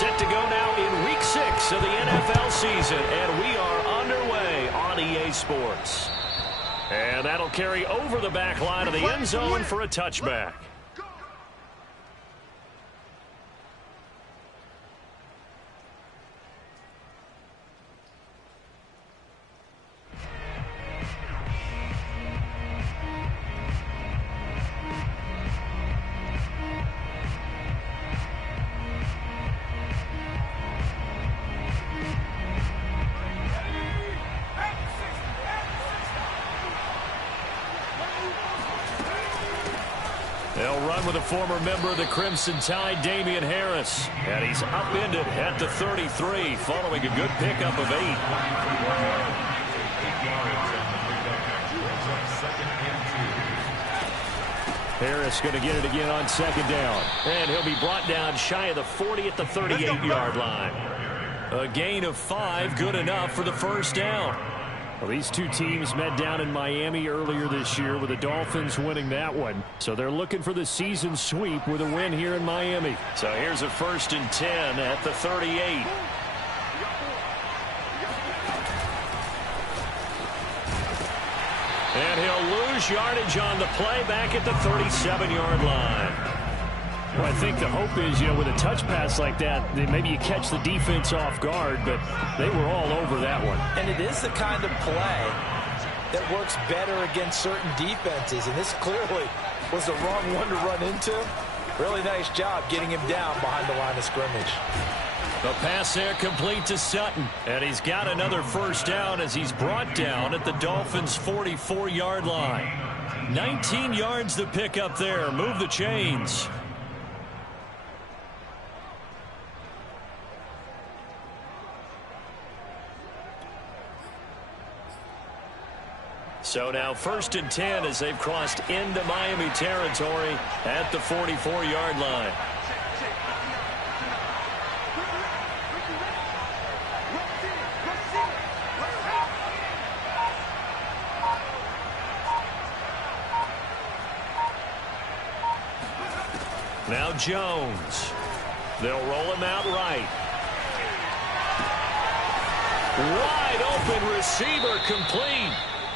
Set to go now in Week 6 of the NFL season, and we are underway on EA Sports. And that'll carry over the back line of the end zone for a touchback. They'll run with a former member of the Crimson Tide, Damien Harris. And he's upended at the 33 following a good pickup of 8. Harris going to get it again on second down. And he'll be brought down shy of the 40 at the 38-yard line. A gain of 5, good enough for the first down. Well, these two teams met down in Miami earlier this year with the Dolphins winning that one. So they're looking for the season sweep with a win here in Miami. So here's a 1st and 10 at the 38. And he'll lose yardage on the play back at the 37-yard line. Well, I think the hope is, with a touch pass like that, maybe you catch the defense off guard, but they were all over that one. And it is the kind of play that works better against certain defenses, and this clearly was the wrong one to run into. Really nice job getting him down behind the line of scrimmage. The pass there complete to Sutton, and he's got another first down as he's brought down at the Dolphins' 44-yard line. 19 yards to pick up there. Move the chains. So now 1st and 10 as they've crossed into Miami territory at the 44-yard line. Now Jones. They'll roll him out right. Wide open receiver complete.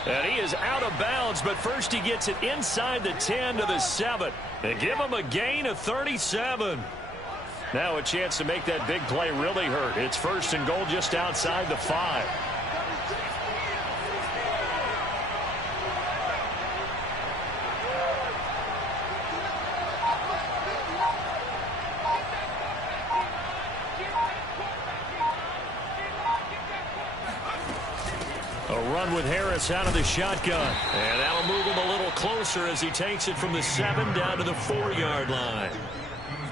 And he is out of bounds, but first he gets it inside the 10 to the 7. And give him a gain of 37. Now a chance to make that big play really hurt. It's 1st and goal just outside the 5. With Harris out of the shotgun. And that'll move him a little closer as he takes it from the 7 down to the 4-yard line.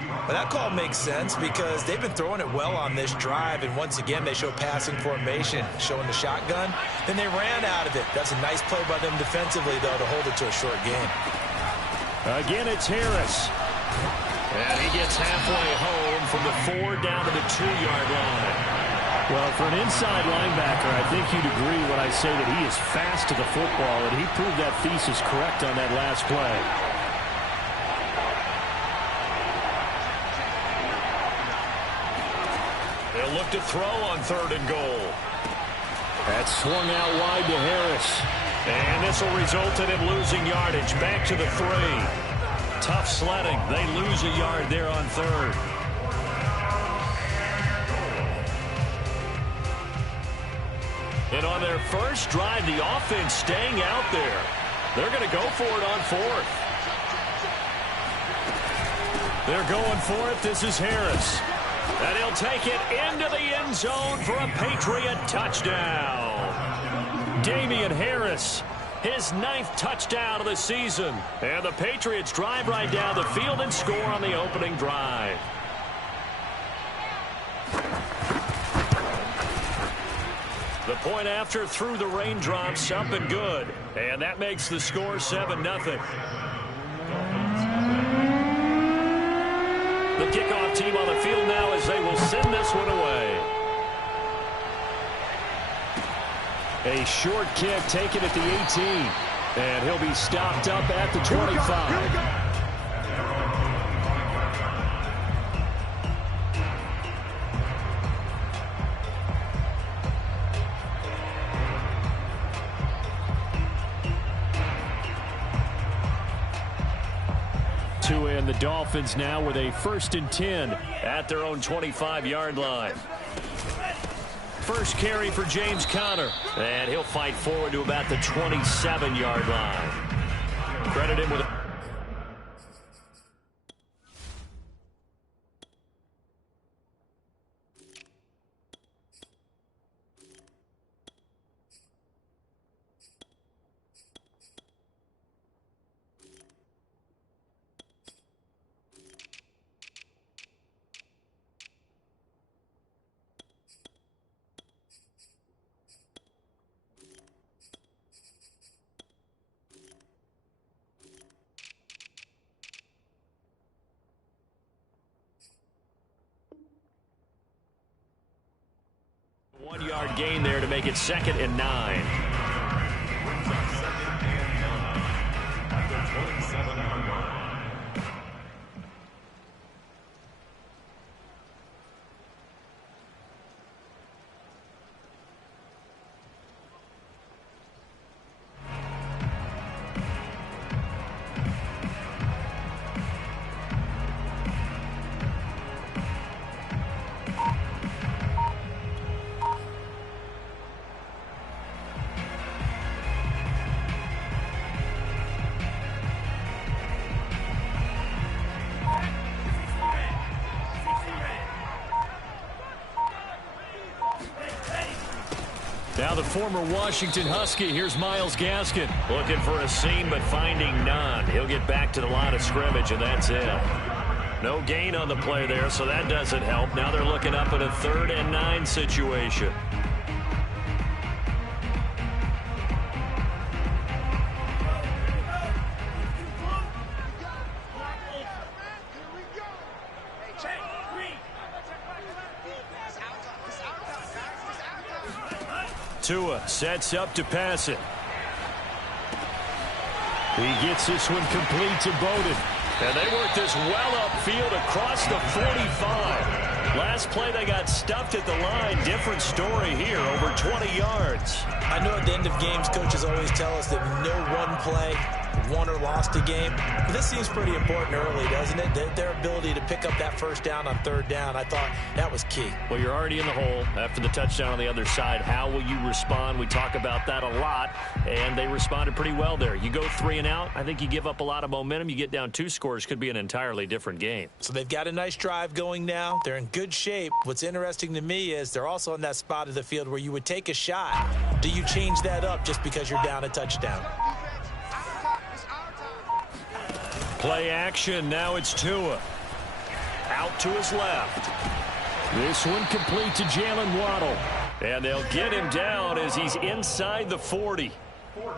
Well, that call makes sense because they've been throwing it well on this drive, and once again they show passing formation, showing the shotgun. Then they ran out of it. That's a nice play by them defensively, though, to hold it to a short game. Again, it's Harris. And he gets halfway home from the 4 down to the 2-yard line. Well, for an inside linebacker, I think you'd agree when I say that he is fast to the football, and he proved that thesis correct on that last play. They'll look to throw on 3rd and goal. That's swung out wide to Harris. And this will result in him losing yardage back to the 3. Tough sledding. They lose a yard there on 3rd. And on their first drive, the offense staying out there. They're going to go for it on 4th. They're going for it. This is Harris. And he'll take it into the end zone for a Patriot touchdown. Damien Harris, his 9th touchdown of the season. And the Patriots drive right down the field and score on the opening drive. The point after through the raindrops, up and good. And that makes the score 7-0. The kickoff team on the field now as they will send this one away. A short kick taken at the 18. And he'll be stopped up at the 25. Tua and the Dolphins now with a 1st and 10 at their own 25-yard line. First carry for James Conner, and he'll fight forward to about the 27-yard line. Credit him with a one-yard gain there to make it 2nd and 9. Now the former Washington Husky, here's Myles Gaskin. Looking for a seam, but finding none. He'll get back to the line of scrimmage, and that's it. No gain on the play there, so that doesn't help. Now they're looking up at a 3rd and 9 situation. Tua sets up to pass it. He gets this one complete to Bowden. And they work this well upfield across the 45. Last play they got stuffed at the line. Different story here, over 20 yards. I know at the end of games, coaches always tell us that no one play won or lost a game. But this seems pretty important early, doesn't it? Their ability to pick up that first down on 3rd down, I thought that was key. Well, you're already in the hole after the touchdown on the other side. How will you respond? We talk about that a lot, and they responded pretty well there. You go 3 and out, I think you give up a lot of momentum. You get down 2 scores, could be an entirely different game. So they've got a nice drive going now. They're in good shape. What's interesting to me is they're also in that spot of the field where you would take a shot. Do you change that up just because you're down a touchdown? Play action. Now it's Tua. Out to his left. This one complete to Jalen Waddle. And they'll get him down as he's inside the 40.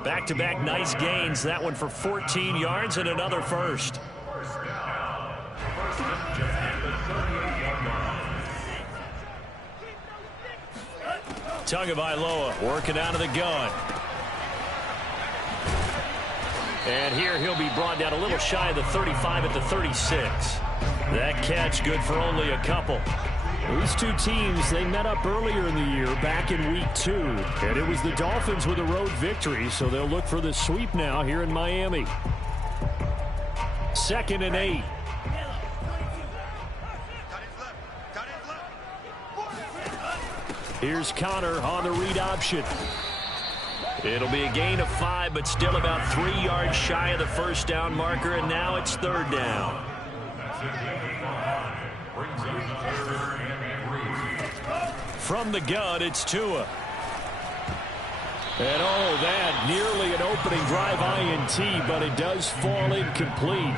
Back-to-back nice gains. That one for 14 yards and another first. Tagovailoa working out of the gun. And here he'll be brought down a little shy of the 35 at the 36. That catch good for only a couple. These two teams, they met up earlier in the year back in week 2. And it was the Dolphins with a road victory, so they'll look for the sweep now here in Miami. 2nd and 8. Here's Conner on the read option. It'll be a gain of 5, but still about 3 yards shy of the first down marker, and now it's 3rd down. From the gun, it's Tua. And that nearly an opening drive INT, but it does fall incomplete.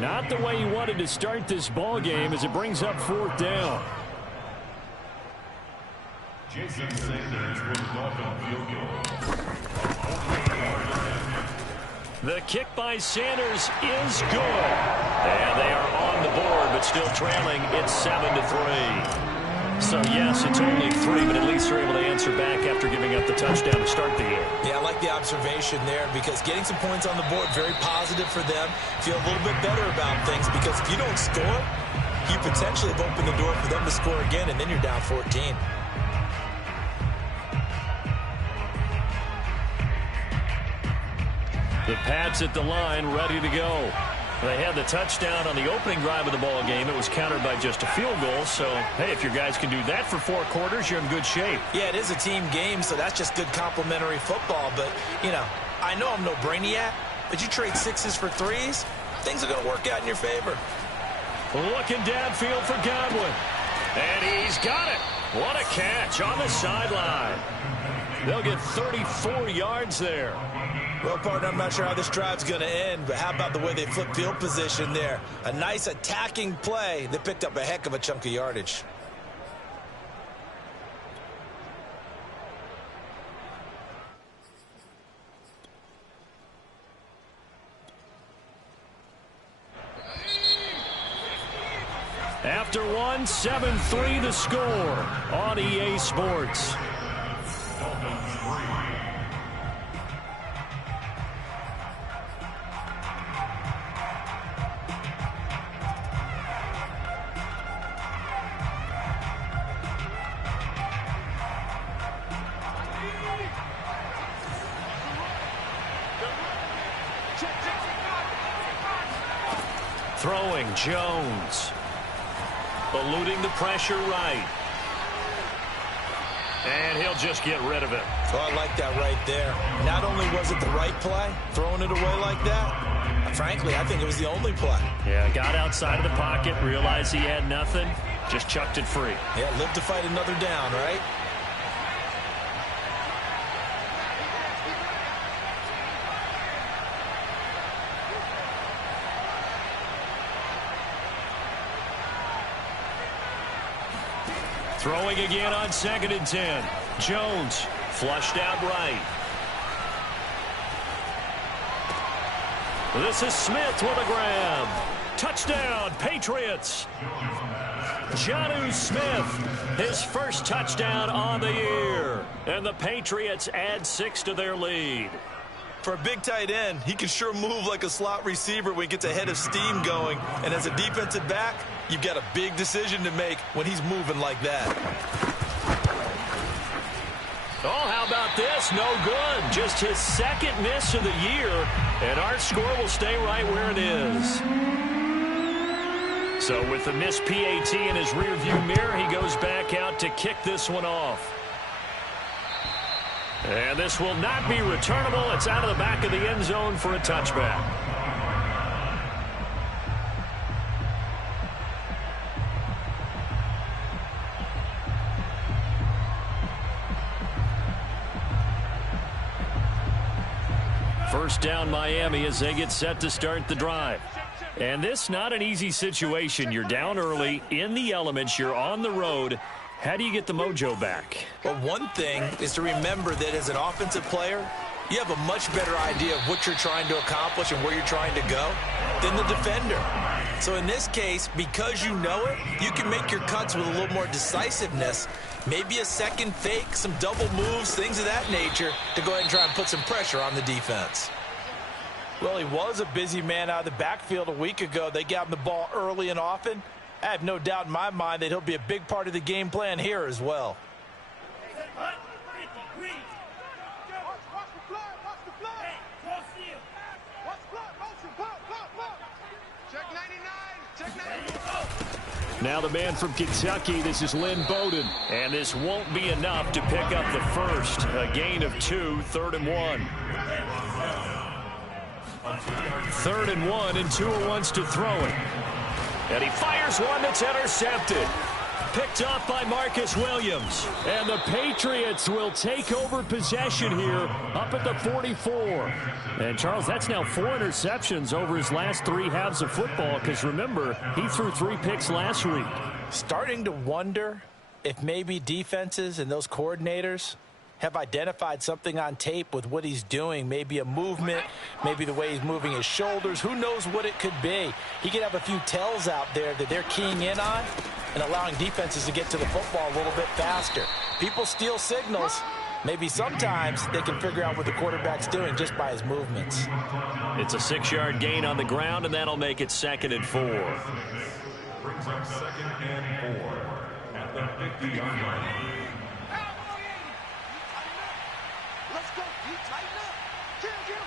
Not the way he wanted to start this ball game as it brings up 4th down. Jason Sanders with the Dolphin field goal. The kick by Sanders is good. And they are on the board, but still trailing. It's 7-3. So, yes, it's only 3, but at least they're able to answer back after giving up the touchdown to start the game. Yeah, I like the observation there because getting some points on the board, very positive for them. Feel a little bit better about things because if you don't score, you potentially have opened the door for them to score again, and then you're down 14. The Pats at the line, ready to go. They had the touchdown on the opening drive of the ball game. It was countered by just a field goal. So, hey, if your guys can do that for 4 quarters, you're in good shape. Yeah, it is a team game, so that's just good complementary football. But, you know, I know I'm no brainiac, but you trade 6s for 3s, things are going to work out in your favor. Looking downfield for Godwin. And he's got it. What a catch on the sideline. They'll get 34 yards there. Well, partner, I'm not sure how this drive's going to end, but how about the way they flip field position there? A nice attacking play that picked up a heck of a chunk of yardage. After 1, 7-3 the score on EA Sports. Throwing Jones. Eluding the pressure right. And he'll just get rid of it. So I like that right there. Not only was it the right play, throwing it away like that, frankly, I think it was the only play. Yeah, got outside of the pocket, realized he had nothing, just chucked it free. Yeah, live to fight another down, right? Throwing again on 2nd and 10. Jones flushed out right. This is Smith with a grab. Touchdown, Patriots. Jonnu Smith, his first touchdown on the year. And the Patriots add 6 to their lead. For a big tight end, he can sure move like a slot receiver when he gets a head of steam going. And as a defensive back, you've got a big decision to make when he's moving like that. Oh, how about this? No good. Just his 2nd miss of the year. And our score will stay right where it is. So with the missed PAT in his rearview mirror, he goes back out to kick this one off. And this will not be returnable. It's out of the back of the end zone for a touchback. First down Miami as they get set to start the drive. And this not an easy situation. You're down early, in the elements, you're on the road. How do you get the mojo back? Well, one thing is to remember that as an offensive player, you have a much better idea of what you're trying to accomplish and where you're trying to go than the defender. So in this case, because you know it, you can make your cuts with a little more decisiveness. Maybe a second fake, some double moves, things of that nature to go ahead and try and put some pressure on the defense. Well, he was a busy man out of the backfield a week ago. They got him the ball early and often. I have no doubt in my mind that he'll be a big part of the game plan here as well. Now the man from Kentucky, this is Lynn Bowden. And this won't be enough to pick up the first. A gain of 2, 3rd and 1. 3rd and 1, and Tua wants to throw it. And he fires one that's intercepted. Picked off by Marcus Williams. And the Patriots will take over possession here up at the 44. And, Charles, that's now 4 interceptions over his last 3 halves of football because, remember, he threw 3 picks last week. Starting to wonder if maybe defenses and those coordinators have identified something on tape with what he's doing. Maybe a movement, maybe the way he's moving his shoulders. Who knows what it could be? He could have a few tells out there that they're keying in on and allowing defenses to get to the football a little bit faster. People steal signals. Maybe sometimes they can figure out what the quarterback's doing just by his movements. It's a 6-yard gain on the ground, and that'll make it 2nd and 4. Brings up 2nd and 4 at the 50-yard line. Let's go. You tighten up. Kill.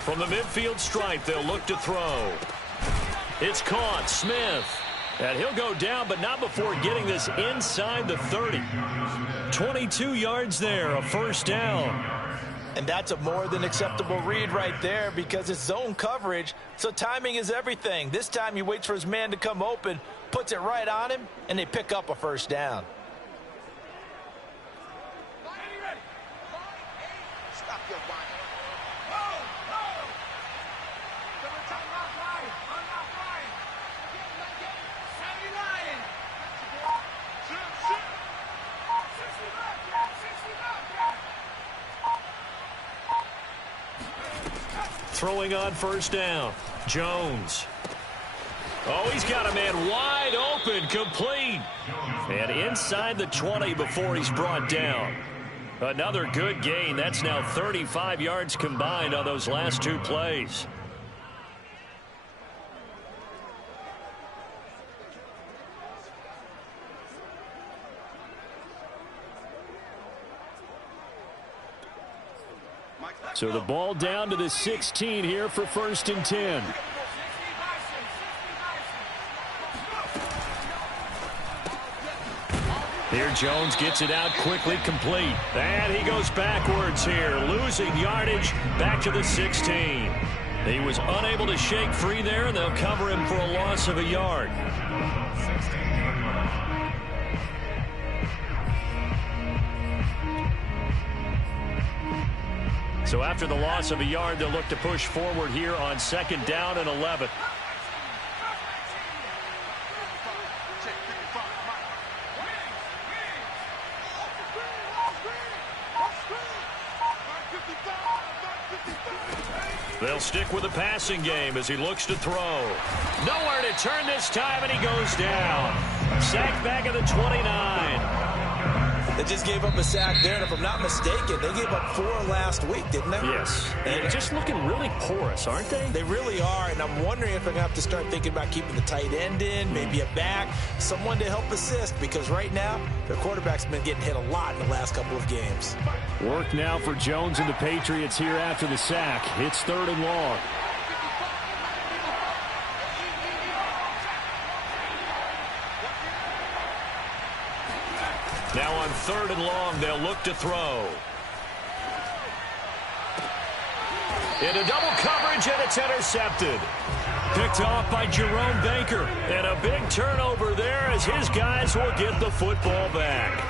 From the midfield stripe, they'll look to throw. It's caught. Smith. And he'll go down, but not before getting this inside the 30. 22 yards there, a first down. And that's a more than acceptable read right there because it's zone coverage, so timing is everything. This time he waits for his man to come open, puts it right on him, and they pick up a first down. Throwing on first down. Jones. Oh, he's got a man wide open, complete. And inside the 20 before he's brought down. Another good gain. That's now 35 yards combined on those last two plays. So the ball down to the 16 here for 1st and 10. Here Jones gets it out quickly, complete. And he goes backwards here, losing yardage back to the 16. He was unable to shake free there, and they'll cover him for a loss of a yard. So after the loss of a yard, they'll look to push forward here on 2nd down and 11. They'll stick with the passing game as he looks to throw. Nowhere to turn this time, and he goes down. Sacked back at the 29. They just gave up a sack there, and if I'm not mistaken, they gave up 4 last week, didn't they? Yes. And they're just looking really porous, aren't they? They really are, and I'm wondering if they're going to have to start thinking about keeping the tight end in, maybe a back, someone to help assist, because right now, their quarterback's been getting hit a lot in the last couple of games. Work now for Jones and the Patriots here after the sack. It's 3rd and long. Now on 3rd and long, they'll look to throw. Into double coverage, and it's intercepted. Picked off by Jerome Baker. And a big turnover there as his guys will get the football back.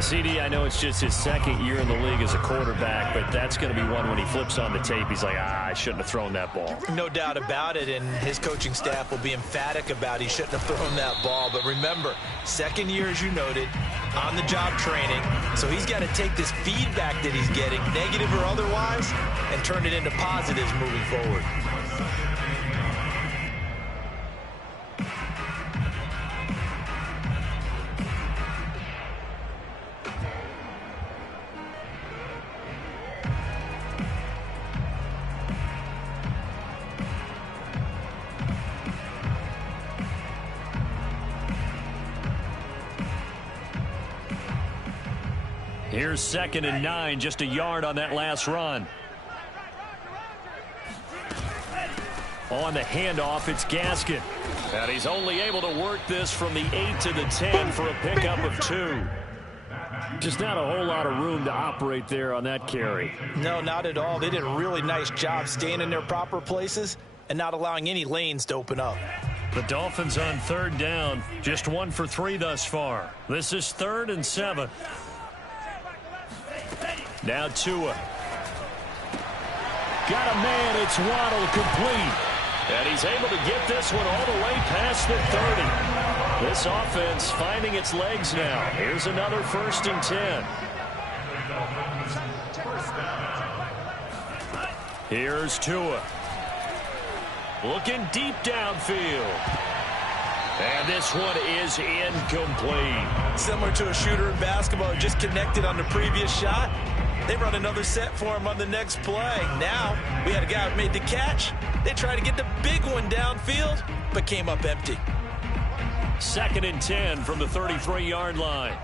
CD, I know it's just his 2nd year in the league as a quarterback, but that's going to be one when he flips on the tape. He's like, I shouldn't have thrown that ball. No doubt about it, and his coaching staff will be emphatic about he shouldn't have thrown that ball. But remember, 2nd year, as you noted, on-the-job training. So he's got to take this feedback that he's getting, negative or otherwise, and turn it into positives moving forward. Here's 2nd and 9, just a yard on that last run. On the handoff, it's Gaskin. And he's only able to work this from the 8 to the 10 for a pickup of 2. Just not a whole lot of room to operate there on that carry. No, not at all. They did a really nice job staying in their proper places and not allowing any lanes to open up. The Dolphins on 3rd down, just 1 for 3 thus far. This is 3rd and 7. Now Tua. Got a man, it's Waddle, complete. And he's able to get this one all the way past the 30. This offense finding its legs now. Here's another 1st and 10. Here's Tua. Looking deep downfield. And this one is incomplete. Similar to a shooter in basketball who just connected on the previous shot. They run another set for him on the next play. Now, we had a guy who made the catch. They tried to get the big one downfield, but came up empty. 2nd and 10 from the 33-yard line.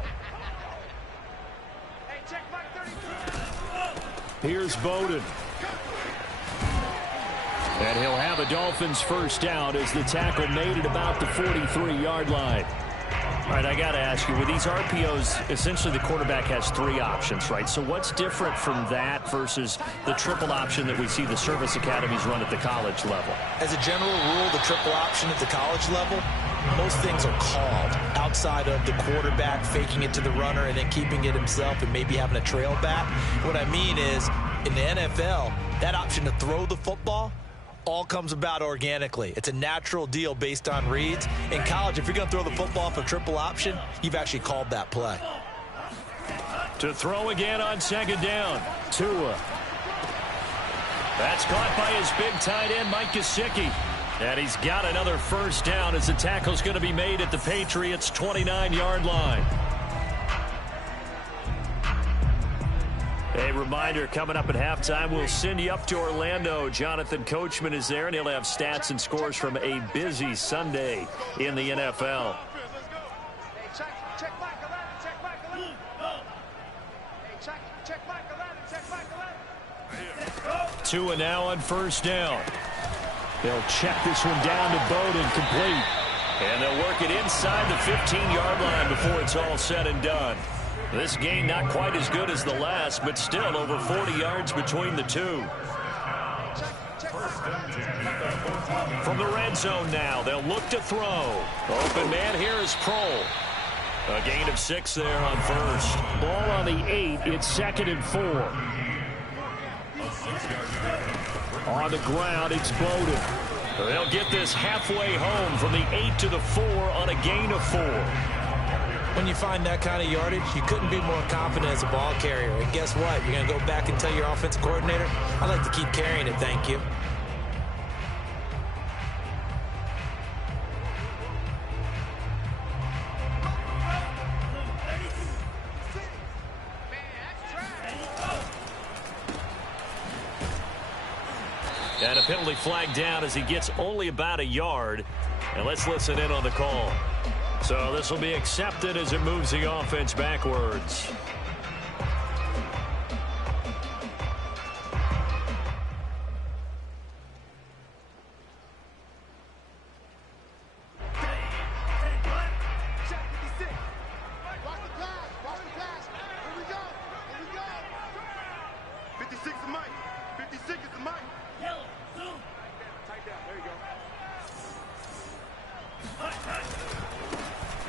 Here's Bowden. And he'll have a Dolphins first down as the tackle made at about the 43-yard line. All right, I got to ask you, with these RPOs, essentially the quarterback has 3 options, right? So what's different from that versus the triple option that we see the service academies run at the college level? As a general rule, the triple option at the college level, most things are called outside of the quarterback faking it to the runner and then keeping it himself and maybe having a trail back. What I mean is, in the NFL, that option to throw the football all comes about organically. It's a natural deal based on reads. In college, if you're going to throw the football for triple option, you've actually called that play. To throw again on second down, Tua. That's caught by his big tight end, Mike Gesicki. And he's got another first down as the tackle's going to be made at the Patriots' 29-yard line. A reminder, coming up at halftime, we'll send you up to Orlando. Jonathan Coachman is there, and he'll have stats and scores from a busy Sunday in the NFL. Tua now on first down. They'll check this one down to Bowden, complete. And they'll work it inside the 15-yard line before it's all said and done. This game not quite as good as the last, but still over 40 yards between the two. From the red zone now, they'll look to throw. Open man here is Kroll. A gain of 6 there on first. Ball on the 8, it's 2nd and 4. On the ground, it's Bowden. They'll get this halfway home from the 8 to the 4 on a gain of 4. When you find that kind of yardage, you couldn't be more confident as a ball carrier. And guess what? You're going to go back and tell your offensive coordinator, I'd like to keep carrying it, thank you. And a penalty flag down as he gets only about a yard. And let's listen in on the call. So this will be accepted as it moves the offense backwards.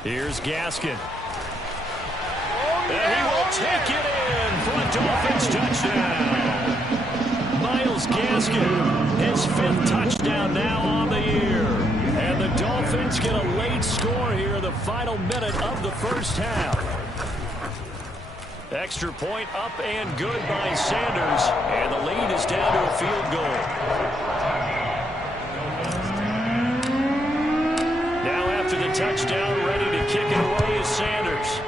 Here's Gaskin. And he will take it in for a Dolphins touchdown. Myles Gaskin, his 5th touchdown now on the year. And the Dolphins get a late score here in the final minute of the first half. Extra point up and good by Sanders. And the lead is down to a field goal. To the touchdown, ready to kick it away is Sanders.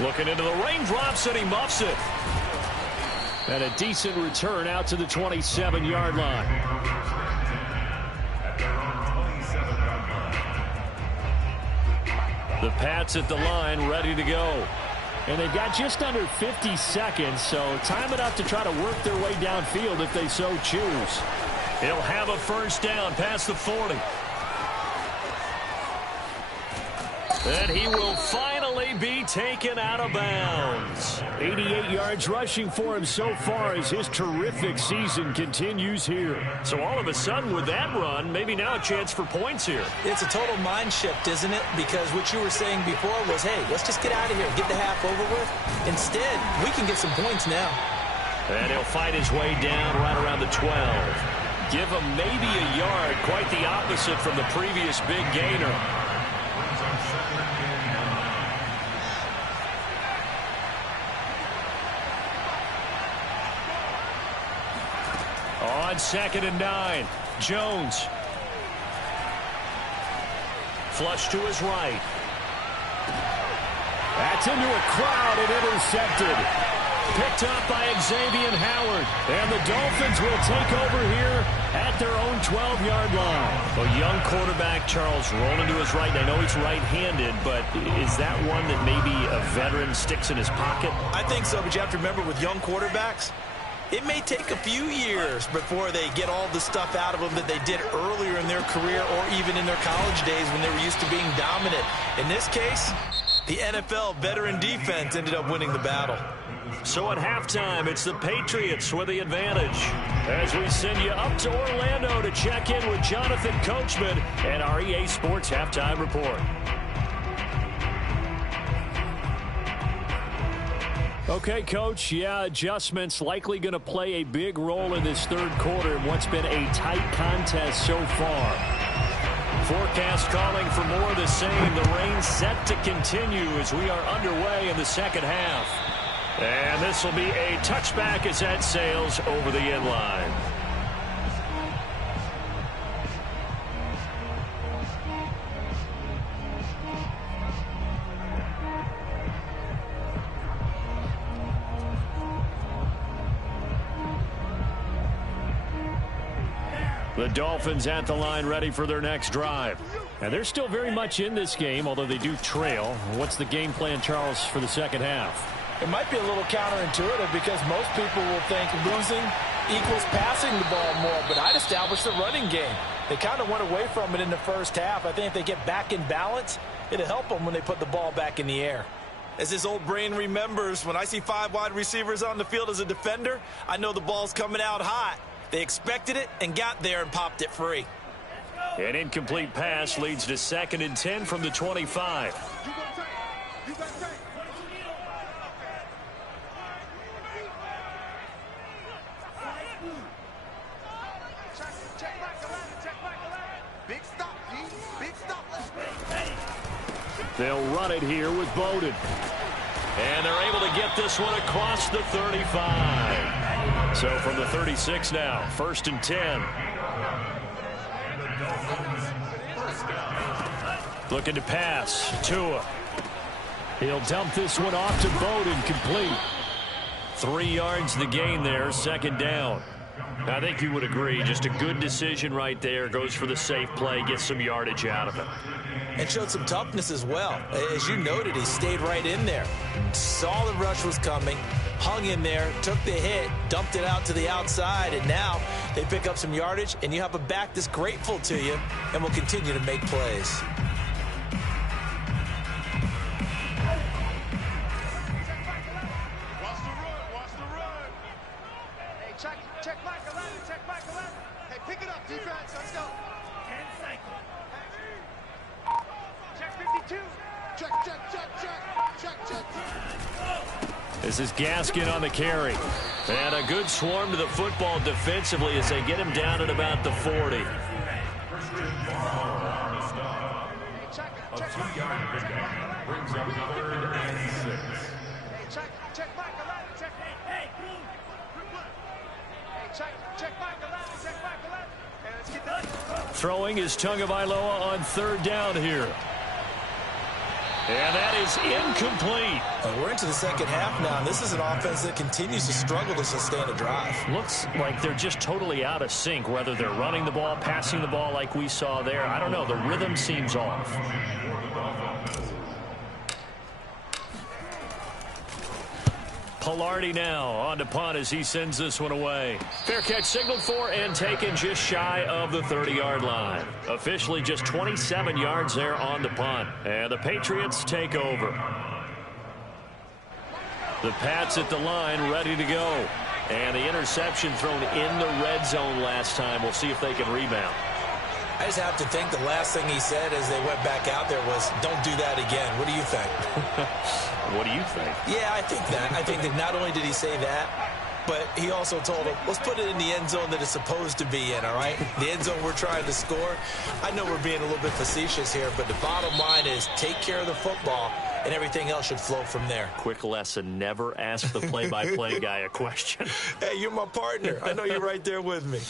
Looking into the raindrops, and he muffs it. And a decent return out to the 27-yard line. The Pats at the line, ready to go. And they've got just under 50 seconds, so time enough to try to work their way downfield if they so choose. He'll have a first down past the 40. And he will finally be taken out of bounds. 88 yards rushing for him so far as his terrific season continues here. So all of a sudden with that run, maybe now a chance for points here. It's a total mind shift, isn't it? Because what you were saying before was, hey, let's just get out of here, get the half over with. Instead, we can get some points now. And he'll fight his way down right around the 12. Give him maybe a yard, quite the opposite from the previous big gainer. On 2nd and 9, Jones. Flush to his right. That's into a crowd and intercepted. Picked up by Xavier Howard. And the Dolphins will take over here at their own 12-yard line. A young quarterback, Charles, rolling to his right. I know he's right-handed, but is that one that maybe a veteran sticks in his pocket? I think so, but you have to remember with young quarterbacks, It may take a few years before they get all the stuff out of them that they did earlier in their career or even in their college days when they were used to being dominant. In this case, the NFL veteran defense ended up winning the battle. So at halftime, it's the Patriots with the advantage. As we send you up to Orlando to check in with Jonathan Coachman and our EA Sports Halftime Report. Okay, Coach, adjustments likely going to play a big role in this third quarter in what's been a tight contest so far. Forecast calling for more of the same. The rain set to continue as we are underway in the second half. And this will be a touchback as that sails over the end line. The Dolphins at the line ready for their next drive. And they're still very much in this game, although they do trail. What's the game plan, Charles, for the second half? It might be a little counterintuitive because most people will think losing equals passing the ball more, but I'd establish the running game. They kind of went away from it in the first half. I think if they get back in balance, it'll help them when they put the ball back in the air. As this old brain remembers, when I see 5 wide receivers on the field as a defender, I know the ball's coming out hot. They expected it and got there and popped it free. An incomplete pass leads to 2nd and 10 from the 25. Big stop, G. Big stop. They'll run it here with Bowden. And they're able to get this one across the 35. So from the 36 now, 1st and 10. Looking to pass. Tua. He'll dump this one off to Bowden, complete. 3 yards the gain there, 2nd down. I think you would agree, just a good decision right there. Goes for the safe play, gets some yardage out of it. And showed some toughness as well. As you noted, he stayed right in there. Saw the rush was coming, hung in there, took the hit, dumped it out to the outside, and now they pick up some yardage, and you have a back that's grateful to you and will continue to make plays. Check Michael out. Check Michael out. Hey, pick it up, defense. Let's go. 10 cycle. Check 52. Check. This is Gaskin on the carry. And a good swarm to the football defensively as they get him down at about the 40. Brings up 3rd and 6. Check Michael out. Check. Hey, check Michael out. Check Michael out. Okay, let's get that. Throwing is Tagovailoa on 3rd down here. And that is incomplete. We're into the second half now, and this is an offense that continues to struggle to sustain a drive. Looks like they're just totally out of sync, whether they're running the ball, passing the ball like we saw there. I don't know. The rhythm seems off. Palardy now on to punt as he sends this one away. Fair catch signaled for and taken just shy of the 30-yard line. Officially just 27 yards there on the punt. And the Patriots take over. The Pats at the line ready to go. And the interception thrown in the red zone last time. We'll see if they can rebound. I just have to think the last thing he said as they went back out there was, don't do that again. What do you think? What do you think? Yeah, I think that. I think that not only did he say that, but he also told him, let's put it in the end zone that it's supposed to be in, all right? The end zone we're trying to score. I know we're being a little bit facetious here, but the bottom line is take care of the football, and everything else should flow from there. Quick lesson, never ask the play-by-play guy a question. Hey, you're my partner. I know you're right there with me.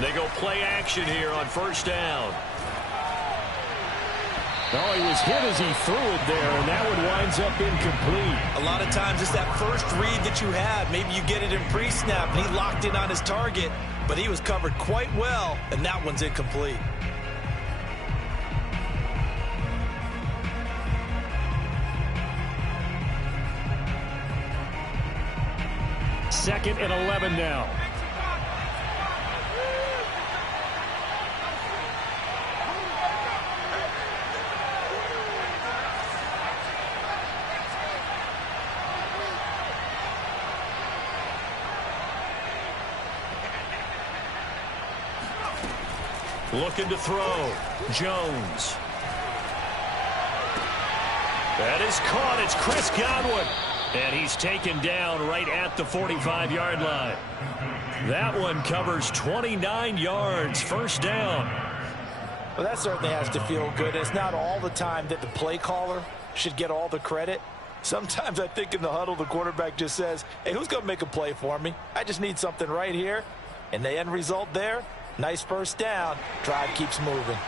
They go play action here on 1st down. Oh, he was hit as he threw it there, and that one winds up incomplete. A lot of times it's that first read that you have. Maybe you get it in pre-snap, and he locked in on his target, but he was covered quite well, and that one's incomplete. Second and 11 now. Looking to throw. Jones. That is caught. It's Chris Godwin. And he's taken down right at the 45-yard line. That one covers 29 yards. First down. Well, that certainly has to feel good. It's not all the time that the play caller should get all the credit. Sometimes I think in the huddle, the quarterback just says, hey, who's going to make a play for me? I just need something right here. And the end result there, nice first down. Drive keeps moving.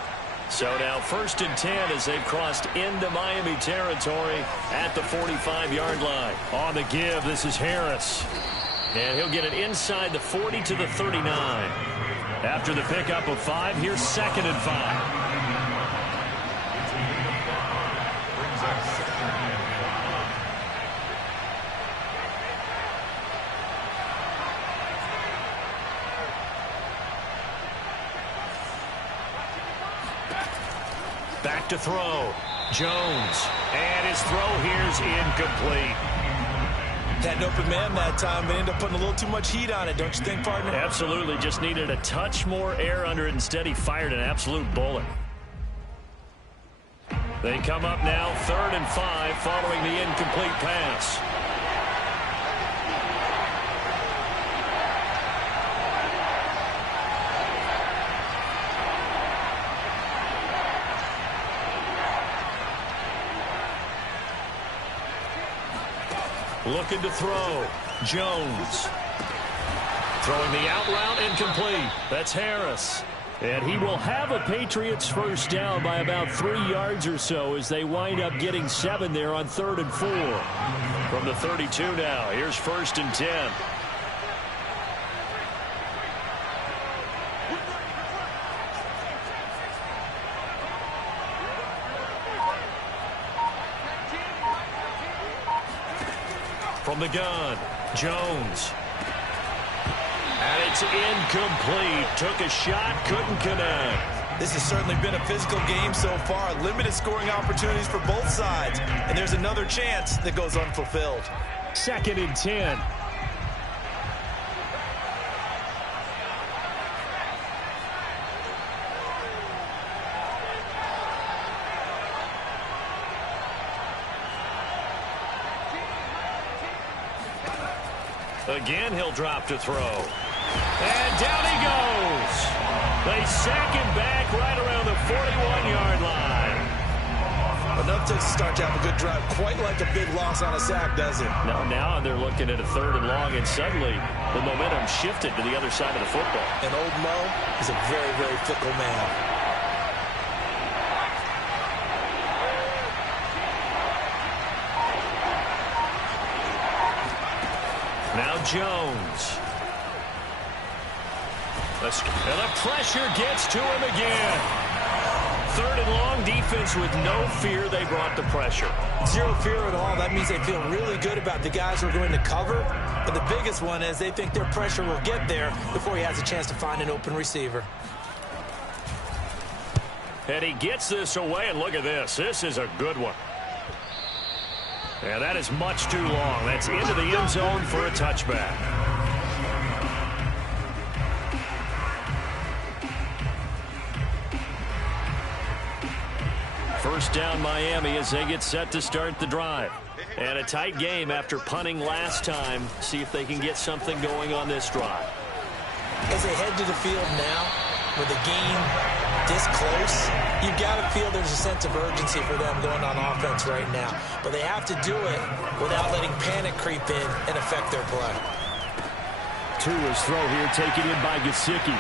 So now 1st and 10 as they've crossed into Miami territory at the 45-yard line. On the give, this is Harris. And he'll get it inside the 40 to the 39. After the pickup of 5, here's 2nd and 5. Back to throw. Jones. And his throw here's incomplete. Had an open man that time, but ended up putting a little too much heat on it, don't you think, partner? Absolutely. Just needed a touch more air under it. Instead, he fired an absolute bullet. They come up now 3rd and 5 following the incomplete pass. Looking to throw. Jones. Throwing the out route, incomplete. That's Harris. And he will have a Patriots first down by about 3 yards or so as they wind up getting 7 there on 3rd and 4. From the 32 now, here's 1st and 10. From the gun, Jones. And it's incomplete. Took a shot, couldn't connect. This has certainly been a physical game so far. Limited scoring opportunities for both sides. And there's another chance that goes unfulfilled. 2nd and 10. Again, he'll drop to throw. And down he goes. They sack him back right around the 41-yard line. Enough to start to have a good drive. Quite like a big loss on a sack, does it? Now they're looking at a 3rd and long, and suddenly the momentum shifted to the other side of the football. And old Mo is a very, very fickle man. Now Jones. And the pressure gets to him again. 3rd and long, defense with no fear. They brought the pressure. Zero fear at all. That means they feel really good about the guys who are going to cover. But the biggest one is they think their pressure will get there before he has a chance to find an open receiver. And he gets this away, and look at this. This is a good one. Yeah, that is much too long. That's into the end zone for a touchback. First down Miami as they get set to start the drive. And a tight game after punting last time. See if they can get something going on this drive. As they head to the field now, with the game this close, you've got to feel there's a sense of urgency for them going on offense right now. But they have to do it without letting panic creep in and affect their play. Tua's throw here taken in by Gesicki.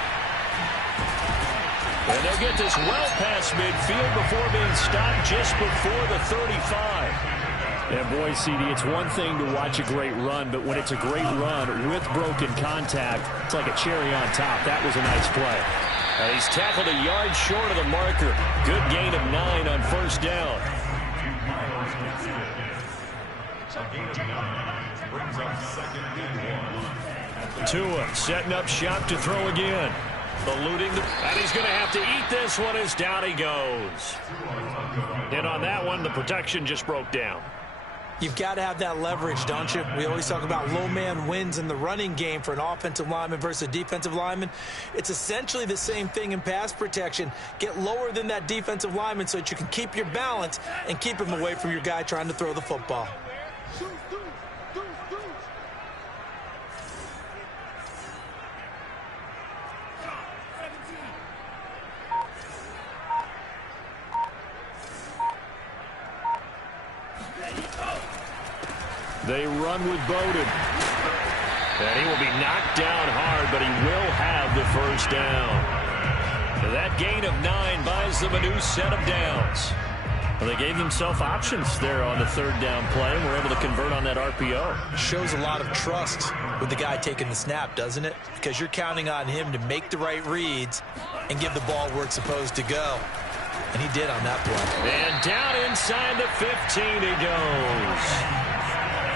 And they'll get this well past midfield before being stopped just before the 35. And boy, CD, it's one thing to watch a great run, but when it's a great run with broken contact, it's like a cherry on top. That was a nice play. And he's tackled a yard short of the marker. Good gain of 9 on first down. Tua setting up shop to throw again. Eluding and he's going to have to eat this one as down he goes. And on that one, the protection just broke down. You've got to have that leverage, don't you? We always talk about low man wins in the running game for an offensive lineman versus a defensive lineman. It's essentially the same thing in pass protection. Get lower than that defensive lineman so that you can keep your balance and keep him away from your guy trying to throw the football. They run with Bowden. And he will be knocked down hard, but he will have the first down. That gain of 9 buys them a new set of downs. Well, they gave themselves options there on the third down play, and were able to convert on that RPO. Shows a lot of trust with the guy taking the snap, doesn't it? Because you're counting on him to make the right reads and give the ball where it's supposed to go. And he did on that play. And down inside the 15 he goes.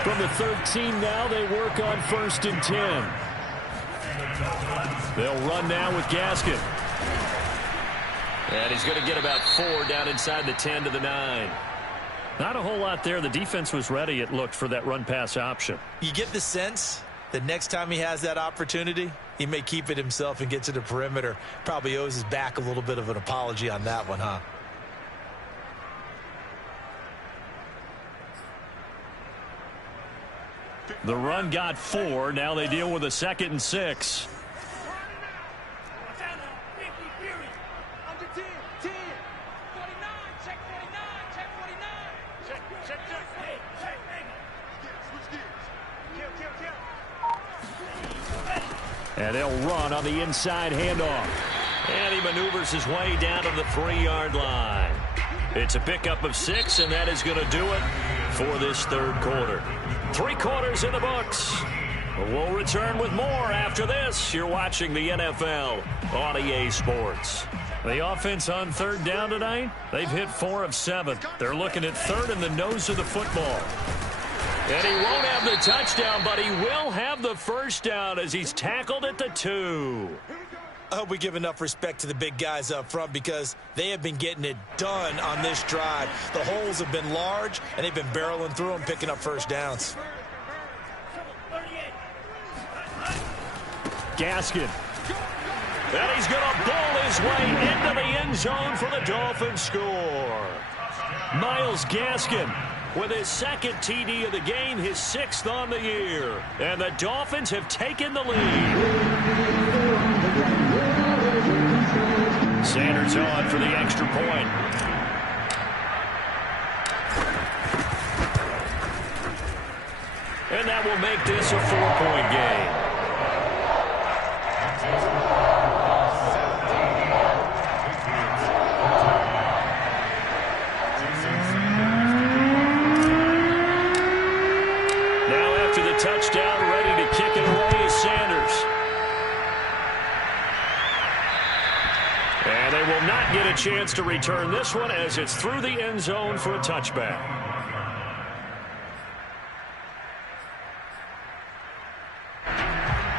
From the 13 now, they work on 1st and 10. They'll run now with Gaskin. And he's going to get about 4 down inside the 10 to the 9. Not a whole lot there. The defense was ready, it looked, for that run-pass option. You get the sense that next time he has that opportunity, he may keep it himself and get to the perimeter. Probably owes his back a little bit of an apology on that one, huh? The run got 4. Now they deal with a 2nd and 6. And they'll run on the inside handoff. And he maneuvers his way down to the 3-yard line. It's a pickup of 6, and that is going to do it for this third quarter. 3 quarters in the books. We'll return with more after this. You're watching the NFL on EA Sports. The offense on third down tonight, they've hit 4 of 7. They're looking at third in the nose of the football. And he won't have the touchdown, but he will have the first down as he's tackled at the 2. I hope we give enough respect to the big guys up front because they have been getting it done on this drive. The holes have been large, and they've been barreling through them, picking up first downs. Gaskin. And he's going to bowl his way into the end zone for the Dolphins score. Myles Gaskin with his 2nd TD of the game, his 6th on the year. And the Dolphins have taken the lead. Sanders on for the extra point. And that will make this a 4-point game. Now after the touchdown, ready to kick it away is Sanders. And they will not get a chance to return this one as it's through the end zone for a touchback.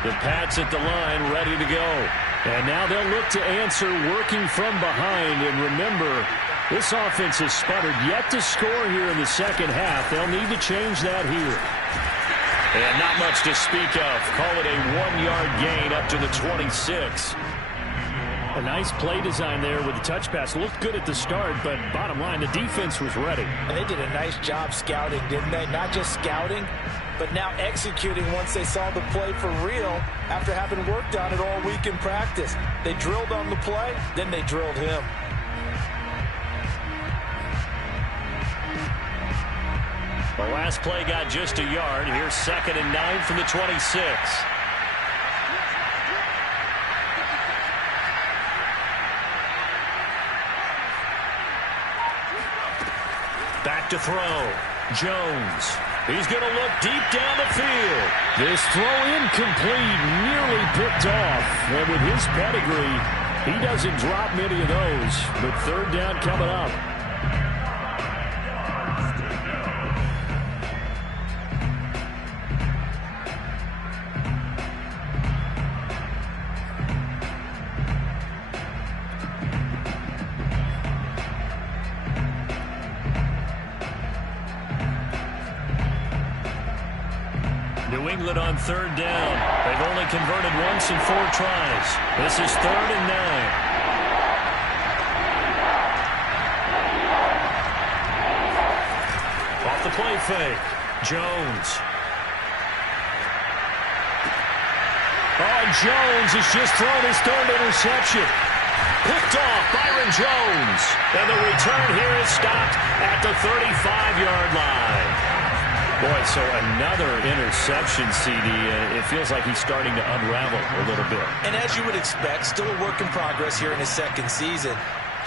The Pats at the line, ready to go. And now they'll look to answer working from behind. And remember, this offense has sputtered yet to score here in the second half. They'll need to change that here. And not much to speak of. Call it a 1-yard gain up to the 26. A nice play design there with the touch pass. Looked good at the start, but bottom line, the defense was ready. And they did a nice job scouting, didn't they? Not just scouting, but now executing once they saw the play for real after having worked on it all week in practice. They drilled on the play, then they drilled him. The last play got just a yard. Here's 2nd and 9 from the 26. Back to throw. Jones. He's going to look deep down the field. This throw incomplete, nearly picked off. And with his pedigree, he doesn't drop many of those. But third down coming up. New England on third down. They've only converted once in 4 tries. This is 3rd and 9. Off the play fake. Jones. Oh, Jones has just thrown his 3rd interception. Picked off Byron Jones. And the return here is stopped at the 35-yard line. Boy, so another interception, CD. It feels like he's starting to unravel a little bit. And as you would expect, still a work in progress here in his 2nd season.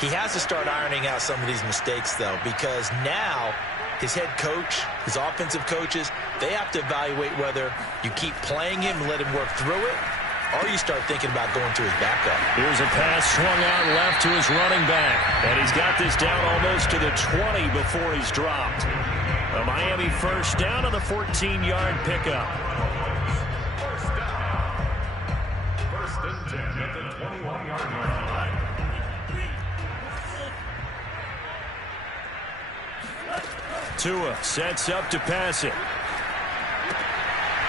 He has to start ironing out some of these mistakes, though, because now his head coach, his offensive coaches, they have to evaluate whether you keep playing him and let him work through it, or you start thinking about going to his backup. Here's a pass swung out left to his running back. And he's got this down almost to the 20 before he's dropped. A Miami first down on the 14-yard pickup. First and 10 at the 21-yard line. Tua sets up to pass it.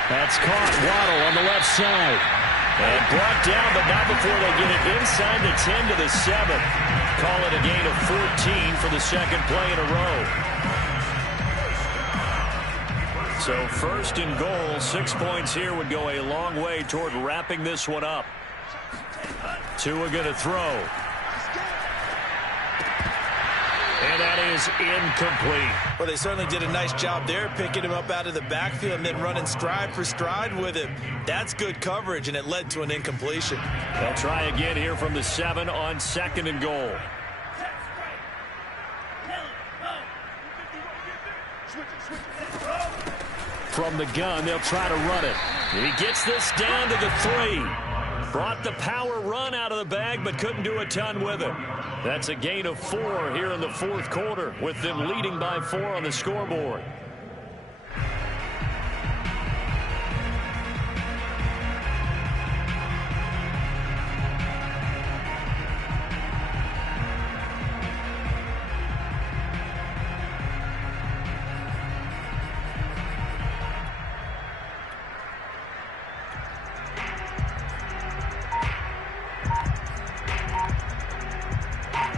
That's caught. Waddle on the left side. And brought down, but not before they get it inside the 10 to the 7. Call it a gain of 14 for the 2nd play in a row. So 1st and goal, 6 points here would go a long way toward wrapping this one up. Tua going to throw. And that is incomplete. Well, they certainly did a nice job there, picking him up out of the backfield and then running stride for stride with him. That's good coverage, and it led to an incompletion. They'll try again here from the 7 on 2nd and goal. From the gun, they'll try to run it. He gets this down to the 3. Brought the power run out of the bag, but couldn't do a ton with it. That's a gain of 4 here in the 4th quarter, with them leading by 4 on the scoreboard.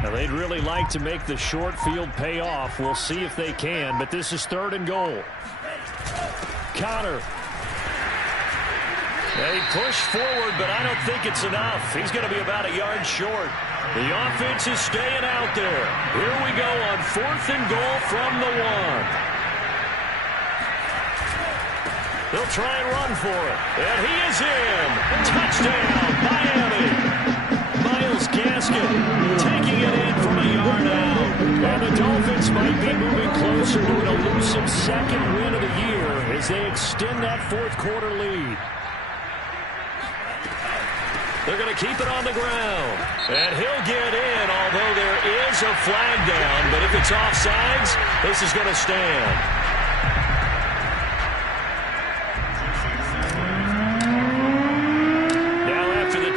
Now, they'd really like to make the short field pay off. We'll see if they can, but this is 3rd and goal. Connor. They push forward, but I don't think it's enough. He's going to be about a yard short. The offense is staying out there. Here we go on 4th and goal from the 1. They'll try and run for it. And he is in. Touchdown, Miami. Myles Gaskin taking it in from a yard out. And the Dolphins might be moving closer to an elusive 2nd win of the year as they extend that 4th quarter lead. They're going to keep it on the ground. And he'll get in, although there is a flag down. But if it's offsides, this is going to stand.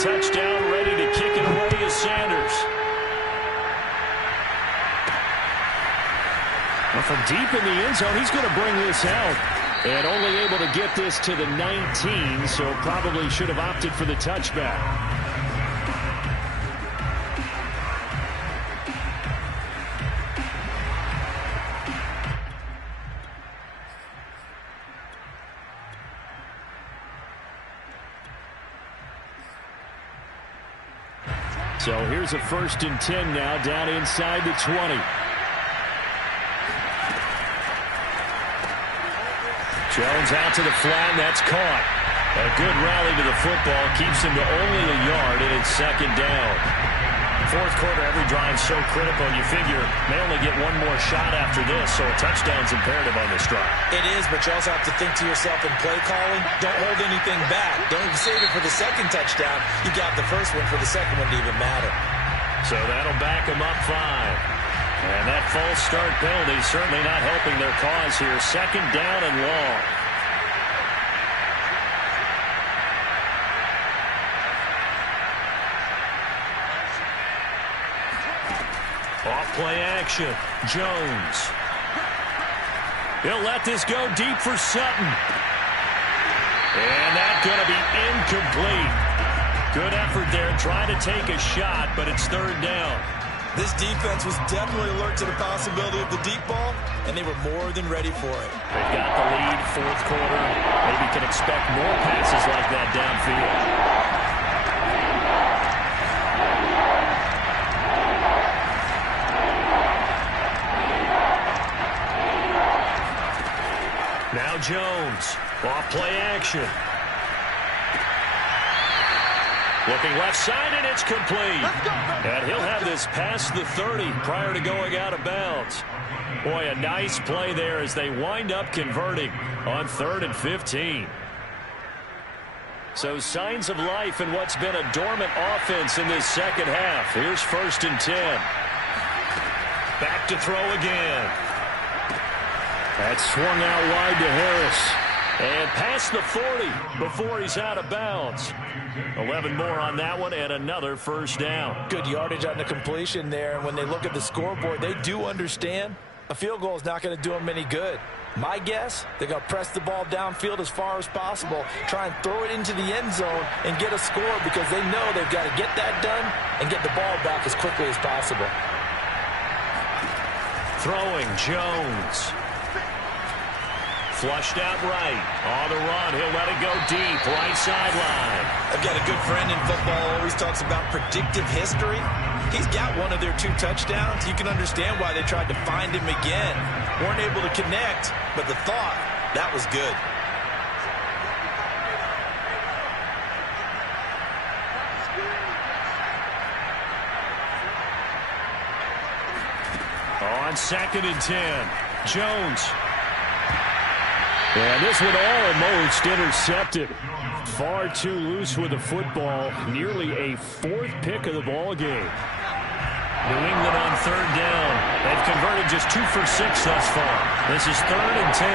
Touchdown, ready to kick it away is Sanders. Well, from deep in the end zone, he's going to bring this out. And only able to get this to the 19, so probably should have opted for the touchback. So here's a 1st and 10 now, down inside the 20. Jones out to the flat, that's caught. A good rally to the football keeps him to only a yard, and it's 2nd down. fourth quarter, every drive's so critical, and you figure may only get one more shot after this, so a touchdown's imperative on this drive. It is, but you also have to think to yourself in play calling, don't hold anything back. Don't even save it for the second touchdown. You got the first one for the second one to even matter. So that'll back them up 5. And that false start penalty certainly not helping their cause here. Second down and long. Off play action. Jones. He'll let this go deep for Sutton. And that's going to be incomplete. Good effort there, trying to take a shot, but it's third down. This defense was definitely alert to the possibility of the deep ball, and they were more than ready for it. They've got the lead, fourth quarter. Maybe can expect more passes like that downfield. Now Jones, off play action. Looking left side, and it's complete. And he'll have this past the 30 prior to going out of bounds. Boy, a nice play there as they wind up converting on 3rd and 15. So signs of life in what's been a dormant offense in this second half. Here's 1st and 10. Back to throw again. That swung out wide to Harris. And past the 40 before he's out of bounds. 11 more on that one and another first down. Good yardage on the completion there. And when they look at the scoreboard, they do understand a field goal is not going to do them any good. My guess, they're going to press the ball downfield as far as possible, try and throw it into the end zone and get a score because they know they've got to get that done and get the ball back as quickly as possible. Throwing Jones. Flushed out right. On the run. He'll let it go deep. Right sideline. I've got a good friend in football, always talks about predictive history. He's got one of their 2 touchdowns. You can understand why they tried to find him again. Weren't able to connect, but the thought, that was good. On 2nd and 10. Jones. And this one almost intercepted. Far too loose with the football. Nearly a 4th pick of the ball game. New England on 3rd down. They've converted just 2 for 6 thus far. This is 3rd and 10.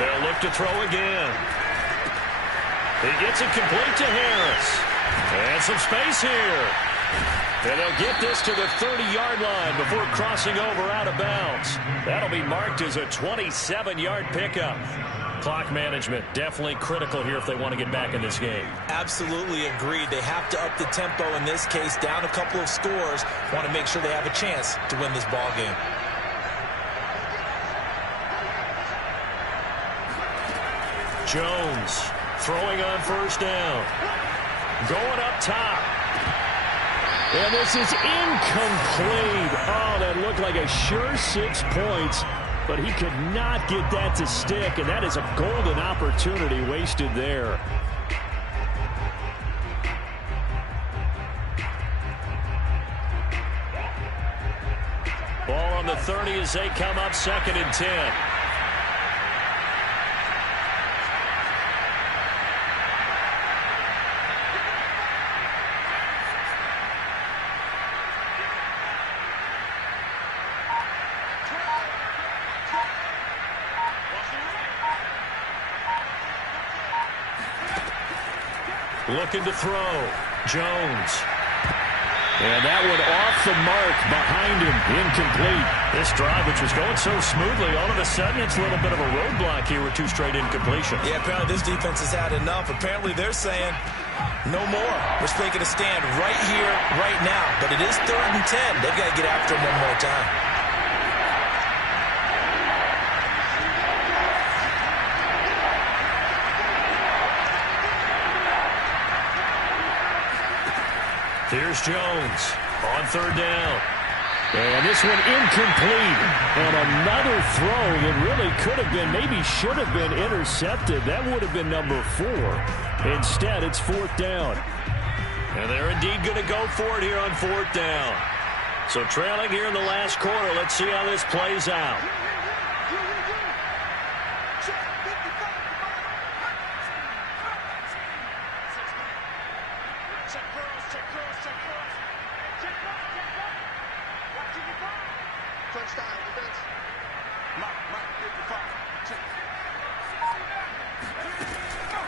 They'll look to throw again. He gets it complete to Harris. And some space here. And they'll get this to the 30-yard line before crossing over out of bounds. That'll be marked as a 27-yard pickup. Clock management definitely critical here if they want to get back in this game. Absolutely agreed. They have to up the tempo in this case, down a couple of scores. Want to make sure they have a chance to win this ball game. Jones throwing on 1st down. Going up top. And this is incomplete. Oh, that looked like a sure 6 points, but he could not get that to stick, and that is a golden opportunity wasted there. Ball on the 30 as they come up 2nd and 10. Looking to throw. Jones. And that one off the mark behind him. Incomplete. This drive, which was going so smoothly, all of a sudden it's a little bit of a roadblock here with 2 straight incompletions. Yeah, apparently this defense has had enough. Apparently they're saying no more. We're making a stand right here, right now. But it is 3rd and 10. They've got to get after him one more time. Here's Jones on 3rd down. And this one incomplete. And another throw that really could have been, maybe should have been intercepted. That would have been number 4. Instead, it's 4th down. And they're indeed going to go for it here on 4th down. So trailing here in the last quarter. Let's see how this plays out.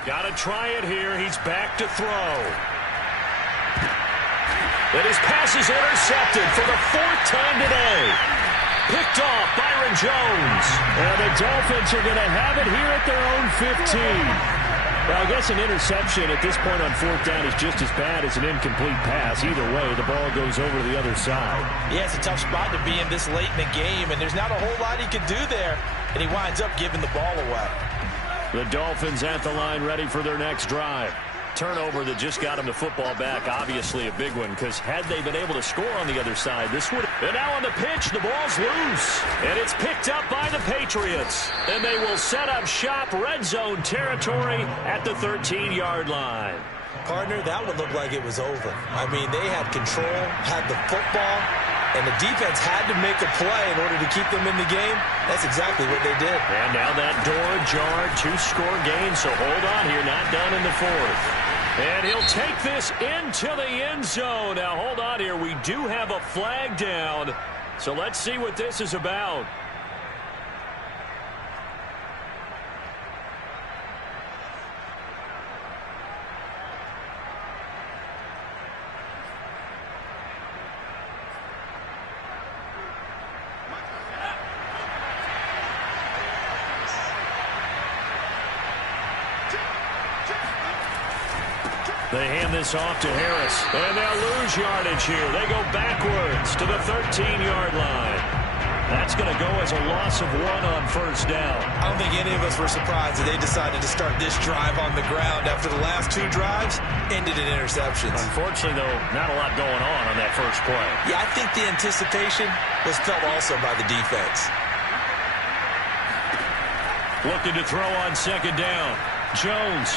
Got to try it here. He's back to throw. But his pass is intercepted for the 4th time today. Picked off Byron Jones. And the Dolphins are going to have it here at their own 15. Well, I guess an interception at this point on 4th down is just as bad as an incomplete pass. Either way, the ball goes over to the other side. Yeah, it's a tough spot to be in this late in the game, and there's not a whole lot he could do there. And he winds up giving the ball away. The Dolphins at the line ready for their next drive. Turnover that just got him the football back, obviously a big one, because had they been able to score on the other side, this would have... And now on the pitch, the ball's loose. And it's picked up by the Patriots. And they will set up shop, red zone territory at the 13-yard line. Partner, that would look like it was over. I mean, they had control, had the football, and the defense had to make a play in order to keep them in the game. That's exactly what they did. And now that door ajar, 2-score game, so hold on here, not done in the 4th. And he'll take this into the end zone. Now, hold on here. We do have a flag down, so let's see what this is about. They hand this off to Harris, and they'll lose yardage here. They go backwards to the 13-yard line. That's going to go as a loss of 1 on 1st down. I don't think any of us were surprised that they decided to start this drive on the ground after the last 2 drives ended in interceptions. Unfortunately, though, not a lot going on that first play. Yeah, I think the anticipation was felt also by the defense. Looking to throw on 2nd down. Jones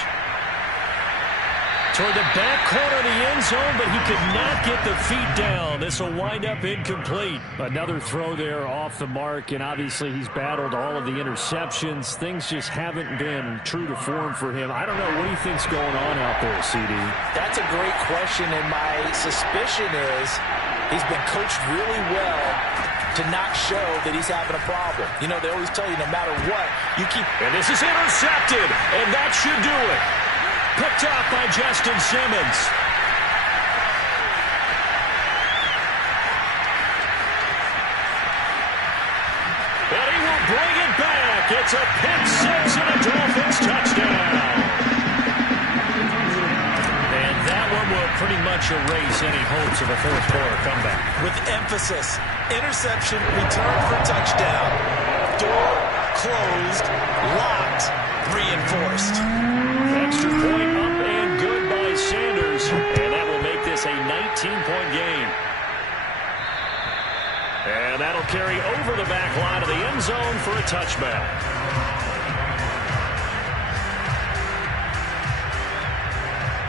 toward the back corner of the end zone, but he could not get the feet down. This will wind up incomplete. Another throw there off the mark, and obviously he's battled all of the interceptions. Things just haven't been true to form for him. I don't know. What do you think's going on out there, CD? That's a great question, and my suspicion is he's been coached really well to not show that he's having a problem. You know, they always tell you no matter what, you keep... And this is intercepted, and that should do it. Picked off by Justin Simmons. And he will bring it back. It's a pick 6 and a Dolphins touchdown. And that one will pretty much erase any hopes of a 4th quarter comeback. With emphasis, interception, return for touchdown. Door closed, locked, reinforced. Extra point up and good by Sanders. And that will make this a 19-point game. And that'll carry over the back line of the end zone for a touchback.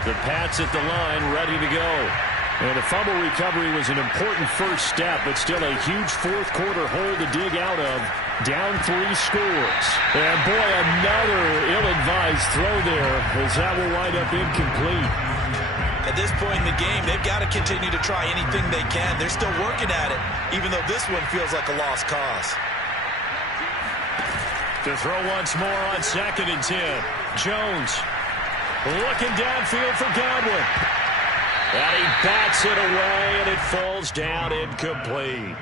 The Pats at the line, ready to go. And the fumble recovery was an important first step, but still a huge 4th quarter hole to dig out of. Down 3 scores. And boy, another ill-advised throw there, as that will wind up incomplete. At this point in the game, they've got to continue to try anything they can. They're still working at it, even though this one feels like a lost cause. To throw once more on 2nd and 10. Jones looking downfield for Godwin. And he bats it away, and it falls down incomplete.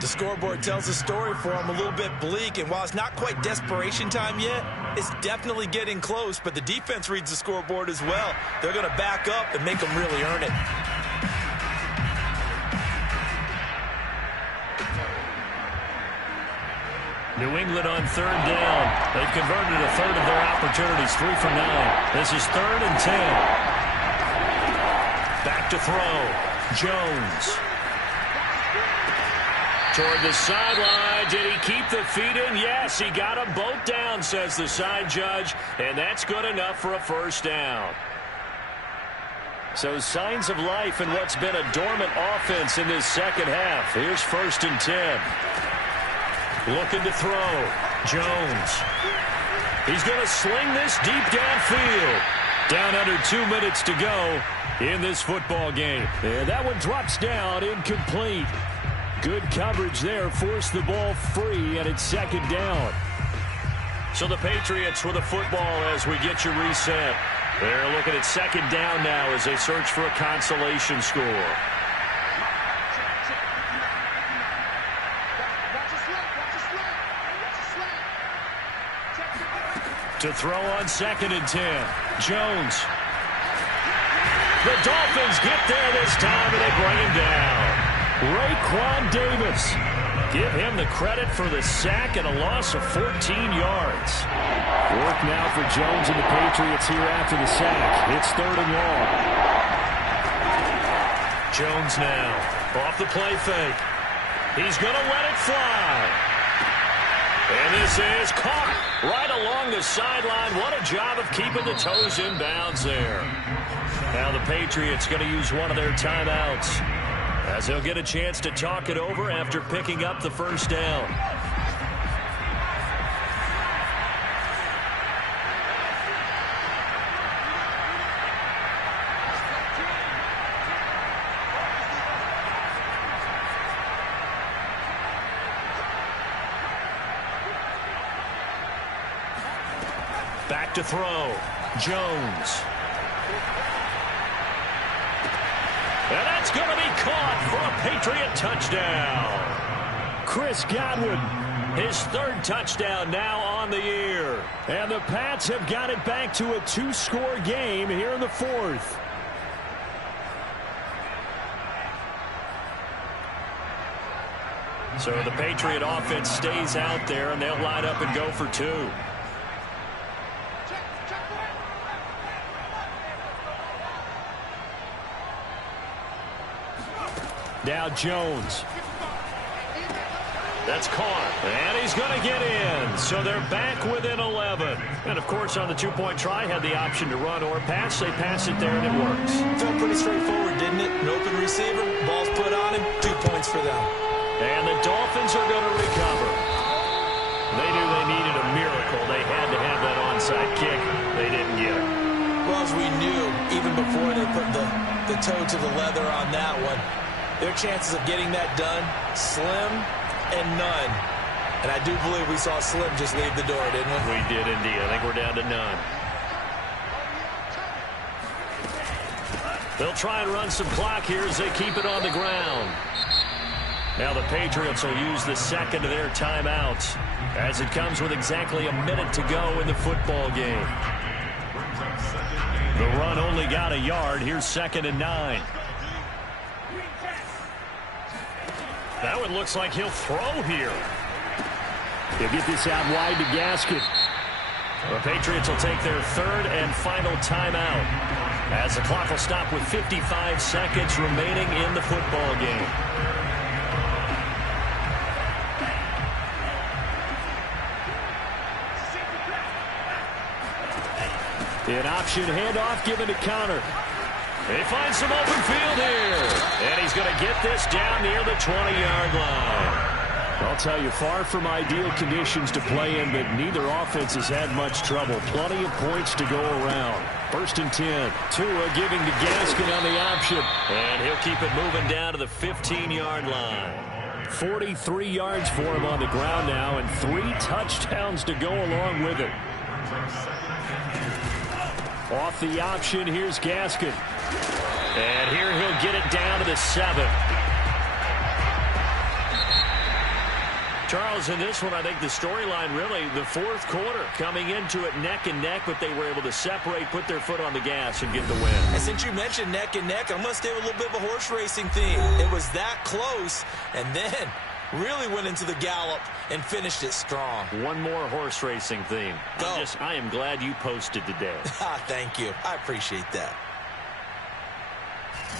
The scoreboard tells the story for him, a little bit bleak, and while it's not quite desperation time yet, it's definitely getting close, but the defense reads the scoreboard as well. They're going to back up and make them really earn it. New England on 3rd down. They've converted a third of their opportunities, 3 for 9. This is 3rd and 10. Back to throw. Jones. Toward the sideline. Did he keep the feet in? Yes, he got them both down, says the side judge. And that's good enough for a first down. So signs of life in what's been a dormant offense in this second half. Here's 1st and 10. Looking to throw. Jones. He's going to sling this deep downfield. Down under 2 minutes to go in this football game. And that one drops down, incomplete. Good coverage there, forced the ball free, and it's 2nd down. So the Patriots with the football as we get you reset. They're looking at 2nd down now as they search for a consolation score. To throw on 2nd and 10. Jones. The Dolphins get there this time, and they bring him down. Raekwon Davis. Give him the credit for the sack and a loss of 14 yards. Work now for Jones and the Patriots here after the sack. It's 3rd and long. Jones now off the play fake. He's going to let it fly. And this is caught right along the sideline. What a job of keeping the toes in bounds there. Now the Patriots going to use one of their timeouts as they'll get a chance to talk it over after picking up the first down. Back to throw. Jones. And that's going to be caught for a Patriot touchdown. Chris Godwin. His 3rd touchdown now on the year. And the Pats have got it back to a 2-score game here in the 4th. So the Patriot offense stays out there, and they'll line up and go for 2. Now Jones. That's caught. And he's going to get in. So they're back within 11. And, of course, on the 2-point try, had the option to run or pass. They pass it there, and it works. Felt pretty straightforward, didn't it? An open receiver, ball's put on him, 2 points for them. And the Dolphins are going to recover. They knew they needed a miracle. They had to have that onside kick. They didn't get it. Well, as we knew, even before they put the toe to the leather on that one, their chances of getting that done, slim and none. And I do believe we saw Slim just leave the door, didn't we? We did indeed. I think we're down to none. They'll try and run some clock here as they keep it on the ground. Now the Patriots will use the 2nd of their timeouts as it comes with exactly a minute to go in the football game. The run only got a yard. Here's 2nd and 9. That one looks like he'll throw here. He'll get this out wide to Gaskin. The Patriots will take their 3rd and final timeout as the clock will stop with 55 seconds remaining in the football game. An option handoff given to Connor. They find some open field here. And he's going to get this down near the 20-yard line. I'll tell you, far from ideal conditions to play in, but neither offense has had much trouble. Plenty of points to go around. 1st and 10. Tua giving to Gaskin on the option. And he'll keep it moving down to the 15-yard line. 43 yards for him on the ground now, and 3 touchdowns to go along with it. Off the option, here's Gaskin. And here he'll get it down to the 7. Charles, in this one, I think the storyline really, the 4th quarter, coming into it neck and neck, but they were able to separate, put their foot on the gas, and get the win. And since you mentioned neck and neck, I'm going to stay with a little bit of a horse racing theme. It was that close, and then really went into the gallop and finished it strong. One more horse racing theme. Go. I am glad you posted today. Thank you. I appreciate that.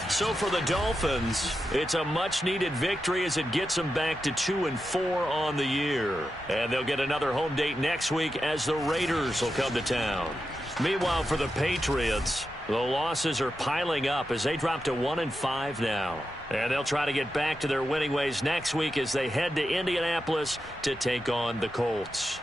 So for the Dolphins, it's a much-needed victory as it gets them back to 2-4 on the year. And they'll get another home date next week as the Raiders will come to town. Meanwhile, for the Patriots, the losses are piling up as they drop to 1-5 now. And they'll try to get back to their winning ways next week as they head to Indianapolis to take on the Colts.